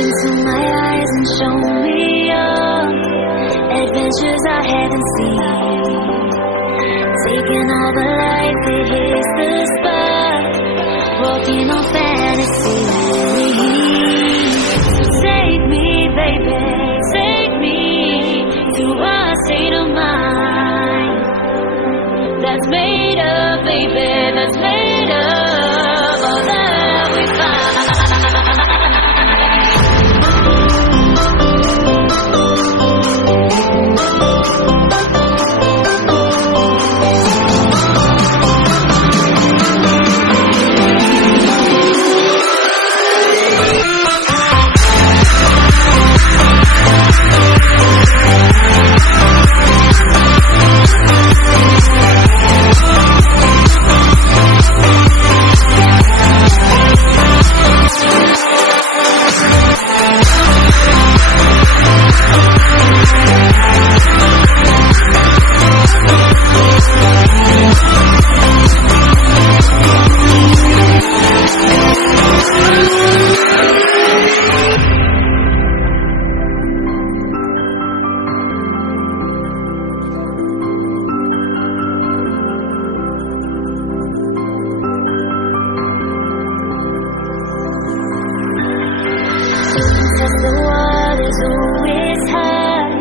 into my eyes and show me your adventures I haven't seen. Taking all the light that hits the spot, walking on fantasy. So take me, baby, take me through a state of mind that's made of, baby, that's made of all that we find. The water's always high.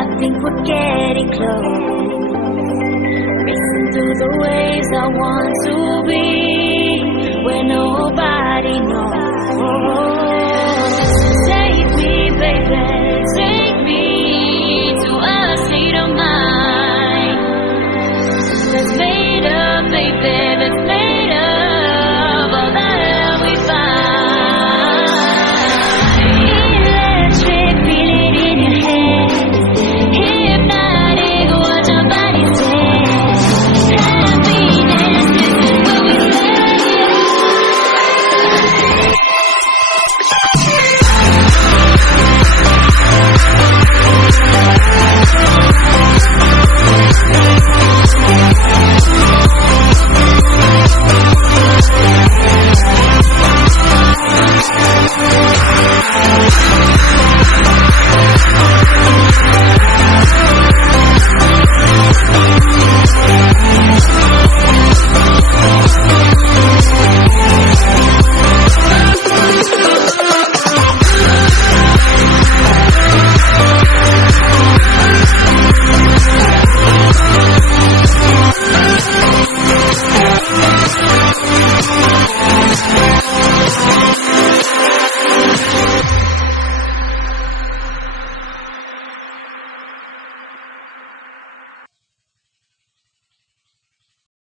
I think we're getting close. Racing through the waves, I want to be where nobody knows. Take me, baby.